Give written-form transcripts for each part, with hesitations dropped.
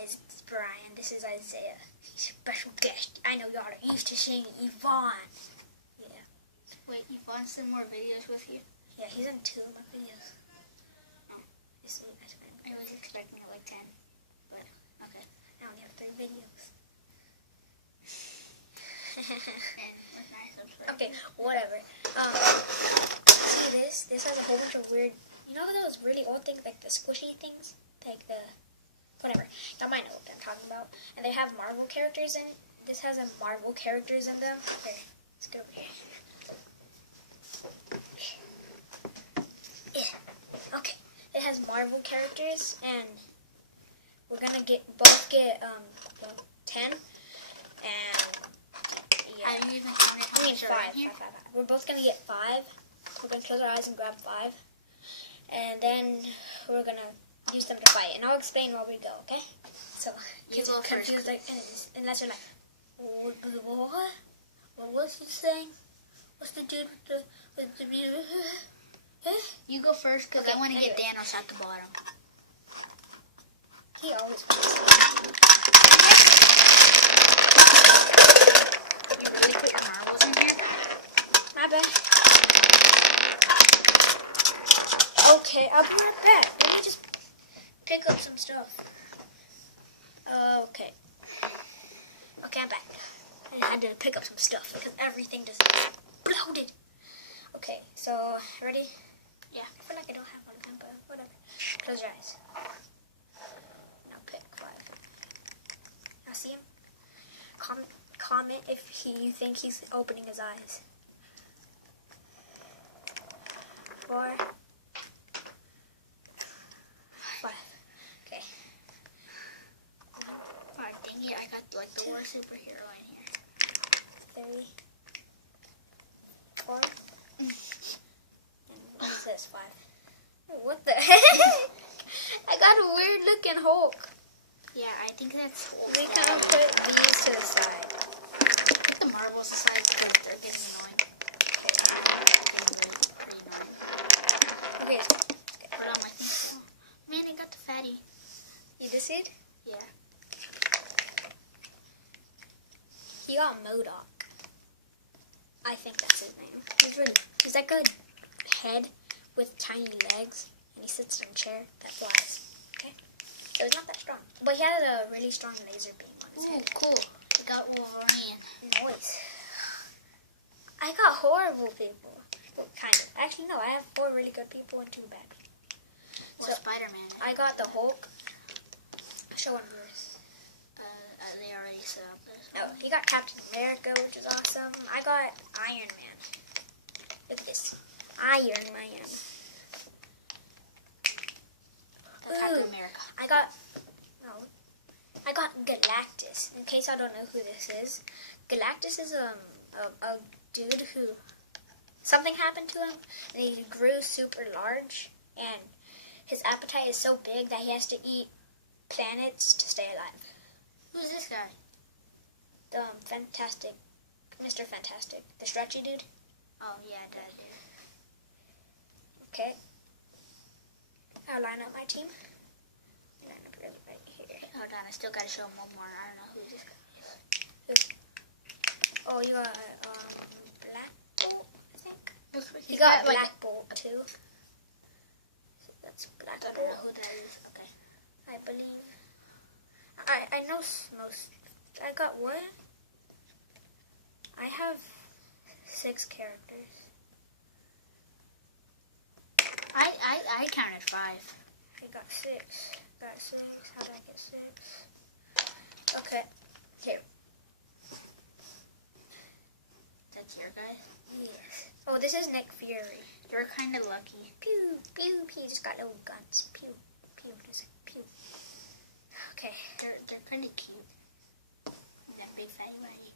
guys, it's Brian. This is Isaiah, special guest. I know y'all are used to seeing Yvonne. Yeah. Wait, Yvonne's in more videos with you? Yeah, he's in 2 of my videos. Oh. I was expecting like 10, but okay. I only have 3 videos. Okay, whatever. See this? This has a whole bunch of weird, you know those really old things, like the squishy things? Like the, whatever. Y'all might know what I'm talking about. And they have Marvel characters in, this has a Marvel characters in them. Here, let's go over here. Yeah. Okay, it has Marvel characters, and we're gonna both get 10, and yeah. Have you even counted how many are in here? 5. We're both gonna get 5. We're gonna close our eyes and grab 5, and then we're gonna use them to fight. And I'll explain while we go, okay? So you go confused like enemies, unless you're like, what was he saying? What's the dude with the You go first, because okay, I want to anyway. get Thanos at the bottom. He always wants. You really put your marbles in here? My bad. Okay, I'll be right back. Let me just pick up some stuff. Okay. Okay, I'm back. I had to pick up some stuff because everything just exploded. Okay, so ready? Yeah. I feel like I don't have all of them, but whatever. Close your eyes. Now pick 5. Now see him? Comment if you think he's opening his eyes. 4. 5. Okay. Alright, dang it, I got like the worst superhero in here. 3. 4. And what is this? 5. What the heck? I got a weird looking Hulk. Yeah, I think that's... We can put these to the side. Put the marbles aside because they're getting annoying. Pretty annoying. Okay. Put on my thing. Man, I got the fatty. You just did? Yeah. He got MODOK. I think that's his name. He's like a head with tiny legs, and he sits in a chair that flies. Okay? So he's not that strong. But he has a really strong laser beam on his head. Cool. I got Wolverine. Nice. I got horrible people. Well, kind of. Actually, no, I have 4 really good people and 2 bad people. Well, Spider-Man. I got the Hulk. Show him yours. They already set up this. Oh, he got Captain America, which is awesome. I got Iron Man. Look at this. Iron Man. Captain America. I got Galactus. In case I don't know who this is, Galactus is a dude who something happened to him, and he grew super large, and his appetite is so big that he has to eat planets to stay alive. Who's this guy? The Mr. Fantastic, the stretchy dude. Oh yeah, that dude. Okay. I'll line up my team. Line up really right here. Hold on, I still gotta show him one more. I don't know who this guy is. Oh, you got Black Bolt, I think. He You got Black Bolt too. So that's Black I Bolt. don't know who that is. Okay. I believe. I know most. I got what? I have 6 characters. I counted 5. I got 6. Got 6. How did I get 6? Okay. Here. That's your guy? Yes. Oh, this is Nick Fury. You're kind of lucky. Pew, pew, pew. Just got little guns. Pew, pew, just pew. Okay. They're pretty cute. That big fatty body.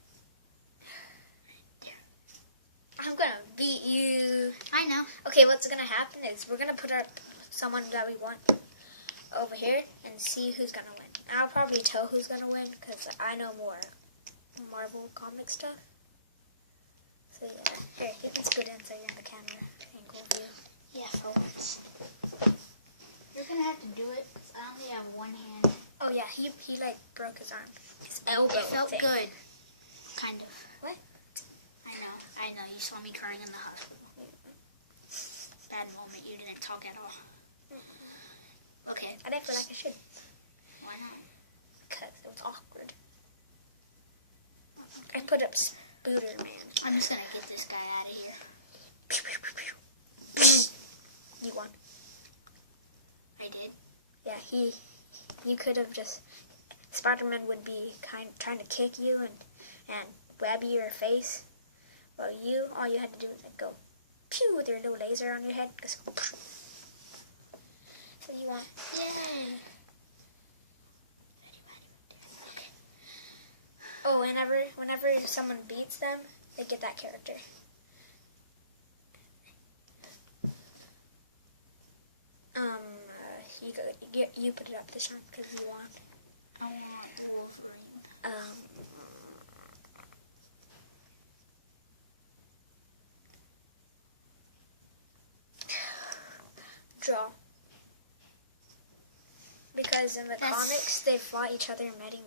I'm gonna beat you. I know. Okay, what's gonna happen is we're gonna put someone that we want over here and see who's gonna win. And I'll probably tell who's gonna win because I know more Marvel comic stuff. So yeah, here, it's good inside in the camera angle view. Yeah, focus. You're gonna have to do it because I only have one hand. Oh, yeah, he like broke his arm. His elbow. It felt thing. good. Kind of. What? I know. You saw me crying in the hospital. Bad moment. You didn't talk at all. Okay. I didn't feel like I should. Why not? Because it was awkward. I put up Spooder Man. I'm just gonna get this guy out of here. You won. I did. Yeah, you could have just, Spider-Man would be trying to kick you and web your face. Well, all you had to do was like go pew with your little laser on your head. Just go, so you want, yay. Oh, whenever someone beats them, they get that character. You put it up this time because you won. I want Wolverine. Draw. Because in the comics, they fought each other many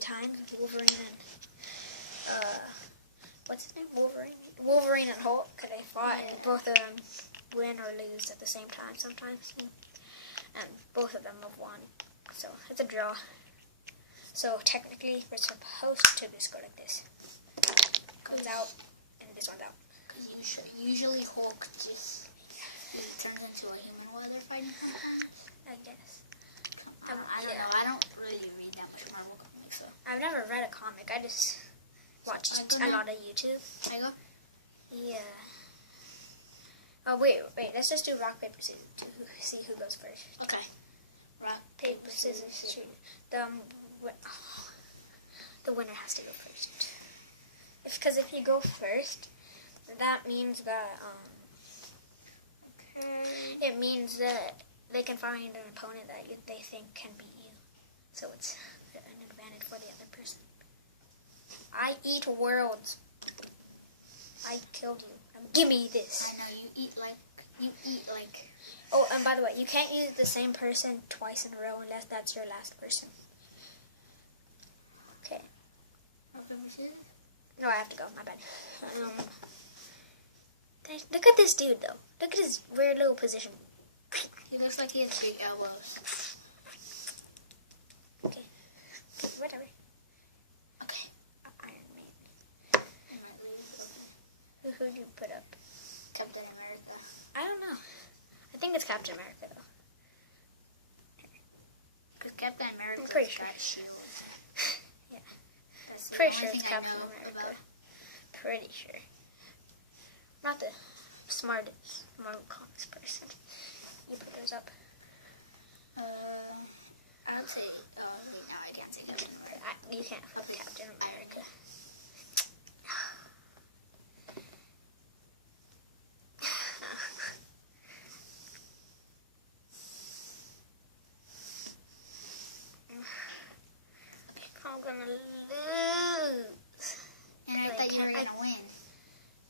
times. Wolverine and what's his name? Wolverine and Hulk. They fought, and both of them win or lose at the same time sometimes. And both of them have won. So it's a draw. So technically, we're supposed to just go like this. Comes out, and this one's out. Because usually Hulk just turns into a human while they're fighting sometimes. I guess. I don't know. I don't really read that much Marvel comics, so. I've never read a comic. I just watched a lot of YouTube. I go? Yeah. Oh, wait. Let's just do rock, paper, scissors to see who goes first. Okay. Rock, Paper, scissors, shoot. The winner has to go first. Because if you go first, that means that, it means that they can find an opponent that they think can beat you. So it's an advantage for the other person. I eat worlds. I killed you. Give me this. I know, you eat like... Oh, and by the way, you can't use the same person twice in a row unless that's your last person. Okay. No, I have to go. My bad. Look at this dude, though. Look at his weird little position. He looks like he has big elbows. Okay. Whatever. Okay. Iron Man. Who'd you put up? Captain America. I don't know. I think it's Captain America, though. Because Captain America I'm pretty got sure. shields. Yeah. That's the Pretty only sure it's thing I Captain know America. about. Pretty sure. Not the smartest Marvel Comics person. You put those up. I would say, wait, no, I can't say Captain America. You can't put Captain America. I'm gonna lose. And I thought you were going to win.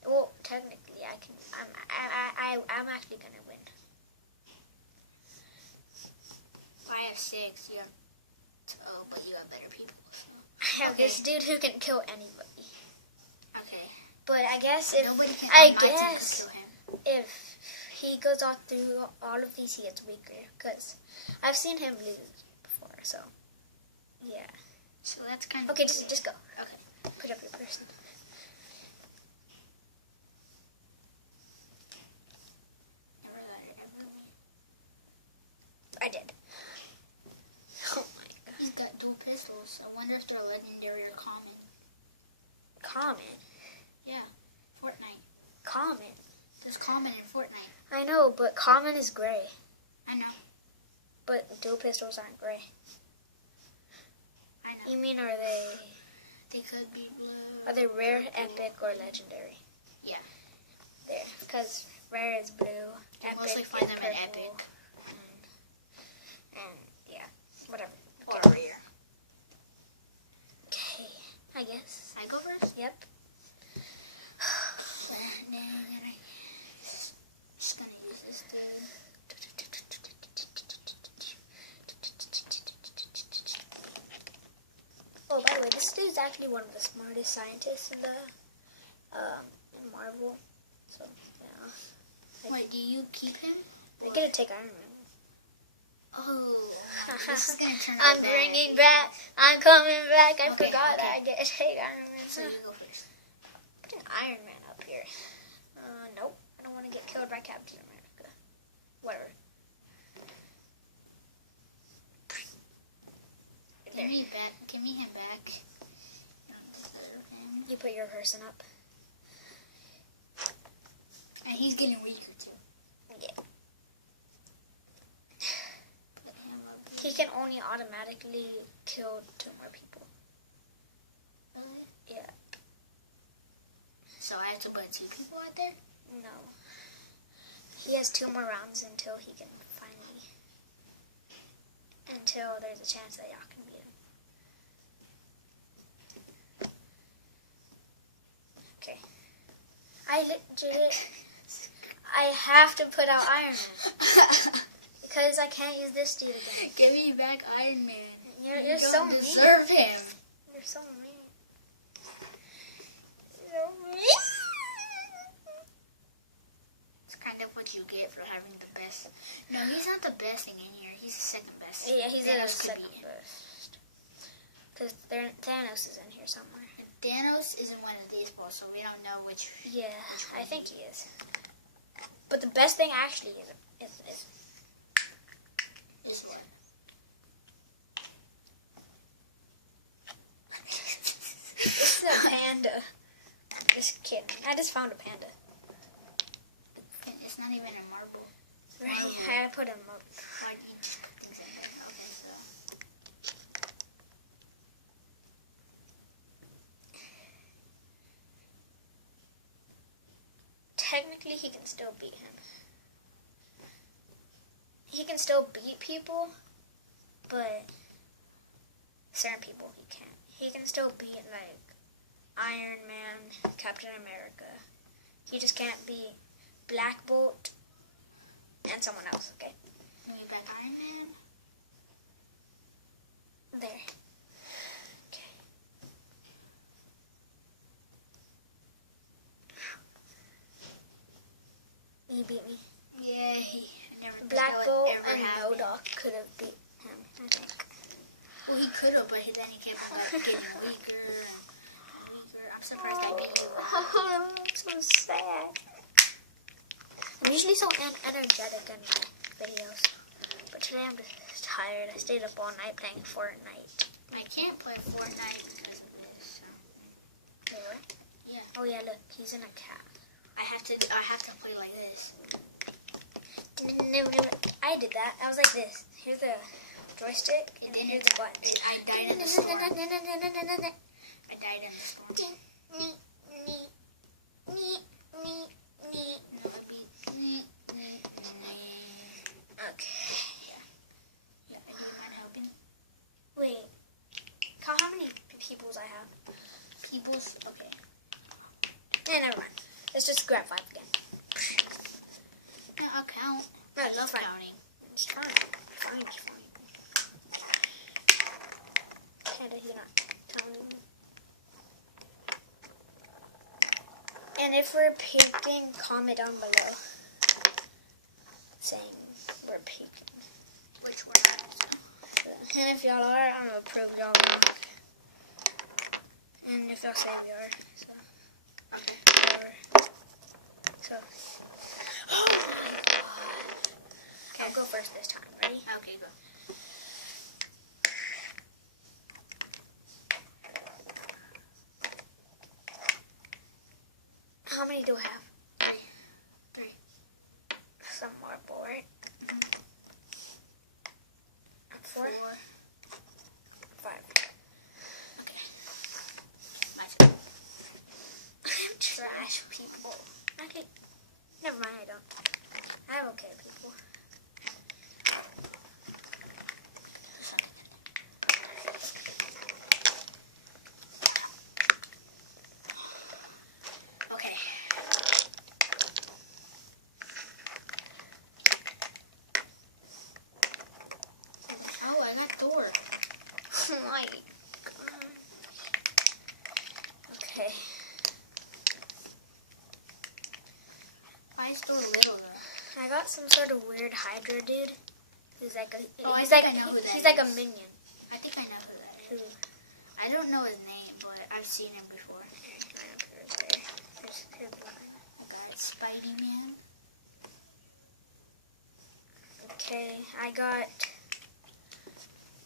Well, technically, I'm actually gonna win. I have 6, you have 12, but you have better people. So. I have this dude who can kill anybody. Okay. But I guess if Nobody can kill him. If he goes all through all of these, he gets weaker. Because I've seen him lose before, so yeah. So that's kind of Okay. Just go. Okay. Put up your person. Never got it ever. I did. Oh my god. He's got dual pistols. I wonder if they're legendary or common. Common. Yeah. Fortnite. Common. There's common in Fortnite. I know, but common is gray. I know. But dual pistols aren't gray. I know. You mean are they? They could be blue. Are they rare, epic, or legendary? Yeah. There, because rare is blue, epic mostly is find them purple, in epic. and yeah, whatever. Or rare. Okay, I guess. I go first? Yep. Just gonna use this dude. actually one of the smartest scientists in the in Marvel. So yeah. Wait, do you keep him? I'm gonna take Iron Man. Oh, this is gonna turn out I'm bad. bringing back. I'm coming back. I Okay, forgot okay. I get to take Iron Man. So you go first. Put an Iron Man up here. Nope. I don't want to get killed by Captain America. Whatever. Give me him back. You put your person up. And he's getting weaker too. Yeah. Put him up. He can only automatically kill 2 more people. Really? Yeah. So I have to put 2 people out there? No. He has 2 more rounds until he can finally. Until there's a chance that y'all can beat him. Okay. I have to put out Iron Man. Because I can't use this dude again. Give me back Iron Man. You're so mean. Deserve him. You're so mean. You're so mean. It's kind of what you get for having the best. No, he's not the best thing in here. He's the second best. Yeah, he's the Thanos could second be. best. Because Thanos is in here somewhere. Thanos is in one of these balls, so we don't know which. Yeah, I think he is. But the best thing actually is This one. it's a panda. Just kidding. I just found a panda. It's not even a marble. Right, I had to put him up. Why do you just put things in there? Okay, so. Technically, he can still beat him. He can still beat people, but certain people he can't. He can still beat, like, Iron Man, Captain America. He just can't beat Black Bolt and someone else, okay? Give me back Iron Man. There. Okay. He beat me. Yay. Black Bolt and MODOK could have beat him, I think. Well, he could have, but then he kept getting weaker and weaker. I'm surprised I beat you. Oh, I'm so sad. I'm usually so energetic in my videos, but today I'm just tired. I stayed up all night playing Fortnite. I can't play Fortnite because of this. So. Wait, what? Yeah. Oh yeah, look, he's in a cat. I have to play like this. I did that. I was like this. Here's the joystick, and then here's the button. I died in the storm. I died in the storm. Okay. Yeah, do you mind helping? Wait. Count how many peoples I have. Peoples? Okay. Never mind. Let's just grab 5 again. Yeah, I'll count. No, I it's love fine. counting. It's fine. Fine, it's fine. Panda, you're not counting. And if we're peeking, comment down below saying we're peeking. Which one? And if y'all are, I'm gonna prove y'all wrong. And if y'all say we are, so Okay. whatever. So, oh my god. I'll go first this time. Ready? Okay, go. How many do I have? 3. Some more board. 4. 5. Okay. My turn. I'm trash people. Okay. Never mind, I don't. I have okay people. Okay. Oh, I got Thor. Oh my god. Okay. Why so little though? I got some sort of weird Hydra dude. He's like a. Oh, I he's think like I know who that he's like a is. minion. I think I know who that Who? is. I don't know his name, but I've seen him before. I don't care who's there. Here's the line. I got Spidey Man. Okay, I got.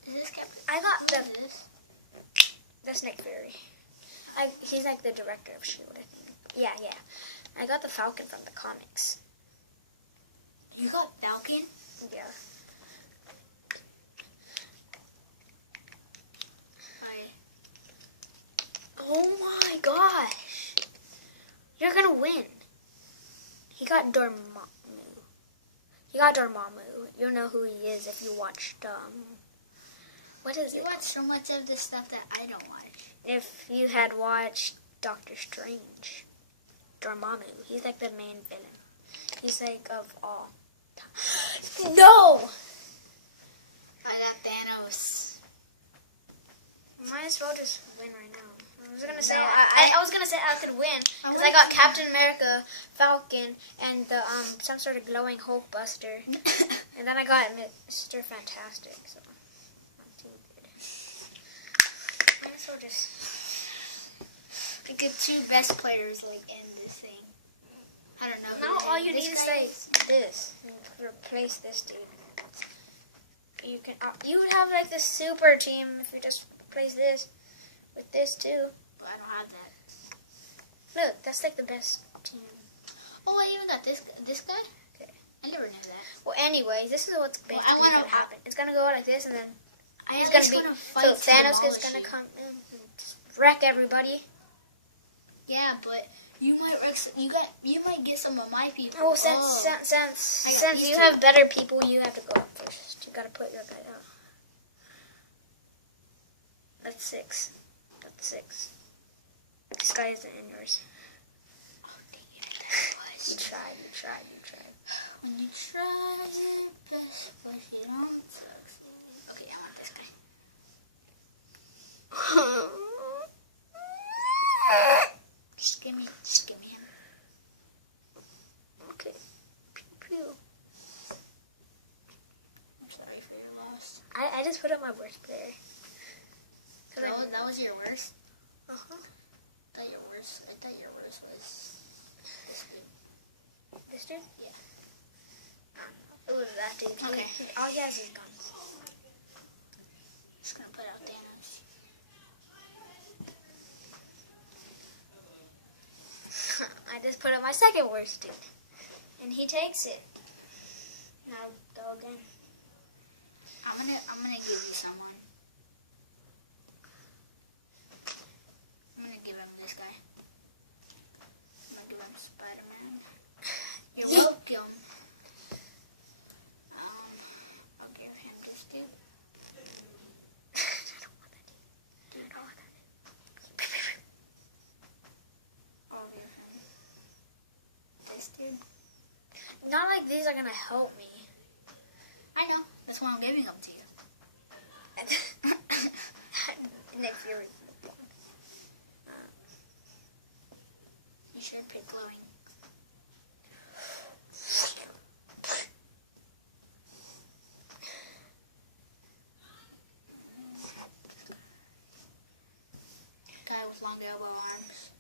Is this Captain? I got What the. is this? That's Nick Fury. He's like the director of S.H.I.E.L.D., I think. Yeah. I got the Falcon from the comics. You got Falcon? Yeah. Oh my gosh. You're gonna win. He got Dormammu. You'll know who he is if you watched, what is You it? watch so much of the stuff that I don't watch. If you had watched Doctor Strange. Dormammu. He's like the main villain. He's like of all time. No! I got Thanos. Might as well just win right now. I was gonna say No, I was gonna say I could win because I got Captain America, Falcon, and the some sort of glowing Hulk Buster, and then I got Mr. Fantastic. So not too good. Might as well just. I get two best players like in this thing. I don't know. Now all you This need is guy say this. And replace this dude. You can. You would have like the super team if you just replace this with this too. But I don't have that. Look, that's like the best team. Oh, I even got this guy. Okay. I never knew that. Well, anyways, this is what's Well, basically gonna happen. It's gonna go like this, and then I it's am gonna just be gonna fight. so Thanos is gonna come in and just wreck everybody. Yeah, but you might get some of my people. Oh, since these you two. have better people, you have to go up first. You gotta put your guy out. That's 6. That's 6. This guy isn't in yours. Oh, dang it, You tried. When you try your best, but you don't succeed. Okay, I want this guy. Just give me him. Okay. Pew, pew. I'm sorry for your loss. I just put up my worst player. That was your worst? Uh-huh. I thought your worst was this dude. This dude? Yeah. It was that dude. Okay. All he has is guns. Just gonna put out Thanos. I just put up my second worst dude. And he takes it. Now go again. I'm gonna give you someone. I'm gonna give him this guy. I'm gonna give him Spider-Man. You're Yeet. welcome. I'll give him this dude. I don't want that dude. I don't want that dude. I'll give him this dude. Not like these are gonna help me. I know. That's why I'm giving them to you. Nick Fury. You should pick glowing. Guy with long elbow arms.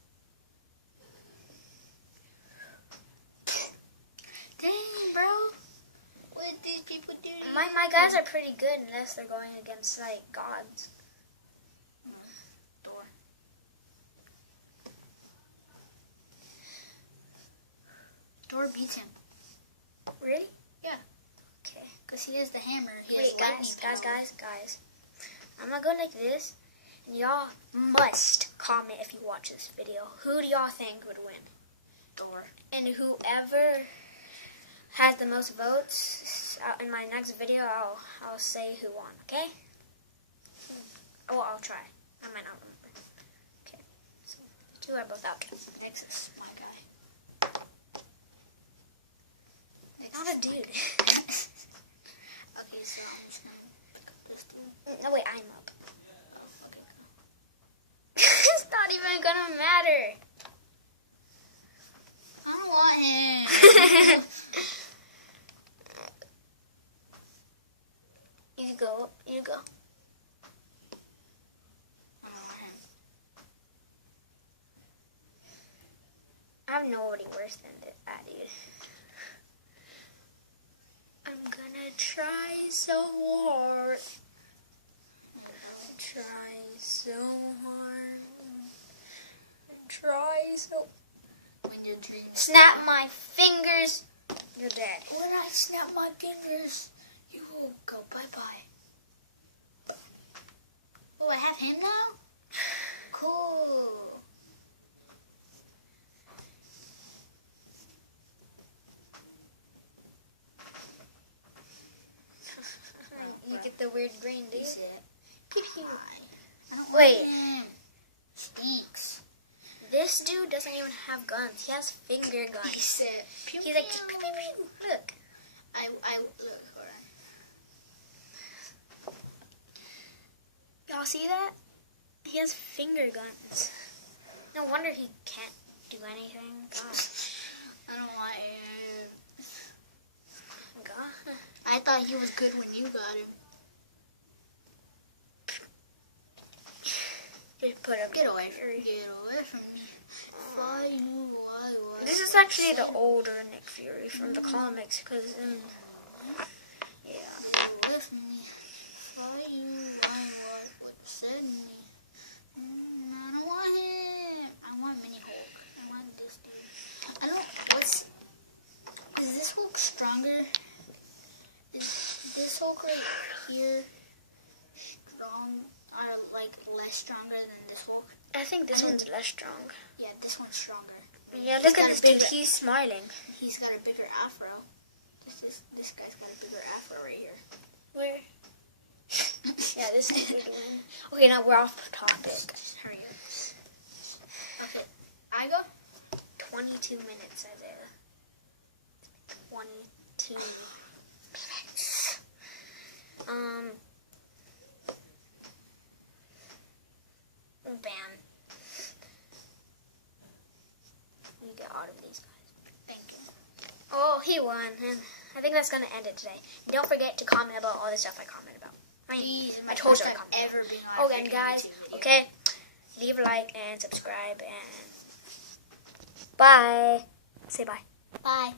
Dang, bro. What did these people do to My guys are pretty good unless they're going against like gods. Thor. Thor beats him. Really? Yeah. Okay. Because he has the hammer. He has Wait, lightning guys. power. I'm gonna go like this, and y'all must comment if you watch this video. Who do y'all think would win? Thor. And whoever has the most votes in my next video, I'll say who won. Okay? Well, I'll try. I might not remember. Okay. So, the two are both out. Next is my guy. Not a dude. Okay, so I'm just gonna pick up this dude. No, wait, I'm up. Oh, okay. It's not even gonna matter You go. I have nobody worse than that dude. I'm gonna try so hard. Try so hard. Try so. When your dreams Snap my fingers. You're dead. When I snap my fingers, you will go bye-bye. Oh, I have him now? Cool. You get the weird green, do you? Pew pew. I don't Wait. like him. Stinks. This dude doesn't even have guns. He has finger He guns. said, pew, He's like, pew. pew, pew, pew. Look. Look, hold on. Y'all see that? He has finger guns. No wonder he can't do anything. Gosh. I don't want him. God. I thought he was good when you got him. Just put up. Get away from me. Get away from me. Why you, why, This is actually the older Nick Fury from the comics, because yeah. Get away from me. Why you, why, what said me? I don't want him. I want Mini Hulk. I want this dude. I don't, is this Hulk stronger? Is this Hulk right here strong, or like less stronger than this Hulk? I think this one's less strong. Yeah, this one's stronger. Yeah, look at this dude. He's smiling. He's got a bigger afro. This guy's got a bigger afro right here. Where? Yeah, this is a good one. Okay, now we're off topic. Hurry up. Okay, I go? 22 minutes, Isaiah. 22 minutes. Bam. You get out of these guys. Thank you. Oh, he won. And I think that's going to end it today. Don't forget to comment about all the stuff I comment about. I mean, Jeez, I told you I I've comment. ever been on Okay, and guys, okay, leave a like and subscribe and bye. Say bye. Bye.